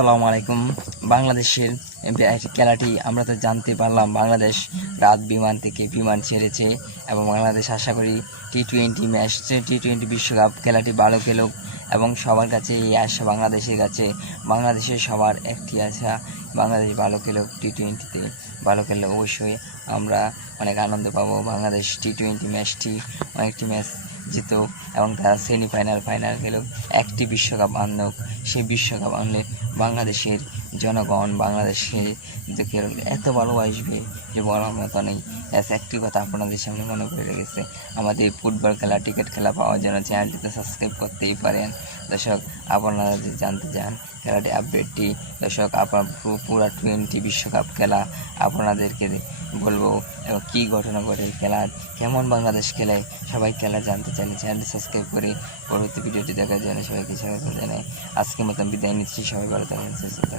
আসসালামু আলাইকুম। বাংলাদেশের খেলাটি আমরা তো জানতে পারলাম, বাংলাদেশ রাত বিমান থেকে বিমান ছেড়েছে এবং বাংলাদেশ আশা করি টি-20 বিশ্বকাপ খেলাটি ভালো খেলুক এবং সবার কাছে এই আশা, বাংলাদেশের কাছে, বাংলাদেশের সবার একটি আশা, বাংলাদেশ ভালো খেলুক। টি-20তে ভালো খেললে অবশ্যই আমরা অনেক আনন্দ পাবো। বাংলাদেশ টি-20 ম্যাচটি অনেকটি ম্যাচ জিতুক এবং তারা ফাইনাল খেলুক, একটি বিশ্বকাপ আনুক। সেই বিশ্বকাপ আনলে বাংলাদেশের জনগণ বাংলাদেশে দেখে এত ভালোবাসবে যে বলার মতো নেই। একটি কথা আপনাদের সামনে মনে করে রেখেছে, আমাদের ফুটবল খেলা, টিকিট খেলা পাওয়ার জন্য চ্যানেলটিতে সাবস্ক্রাইব করতেই পারেন। দর্শক, আপনারা যদি জানতে চান খেলাটি আপডেটটি, দর্শক আপনার পুরো টি-20 বিশ্বকাপ খেলা আপনাদেরকে বলবো এবং কী ঘটনা ঘটে, খেলার কেমন বাংলাদেশ খেলে, সবাই খেলা জানতে চাইলে চ্যানেলটি সাবস্ক্রাইব করে পরবর্তী ভিডিওটি দেখার জন্য সবাইকে স্বাগত জানাই। আজকের মতন বিদায় নিচ্ছি, সবাই ভালো থাকবেন, সুস্থ থাকবেন।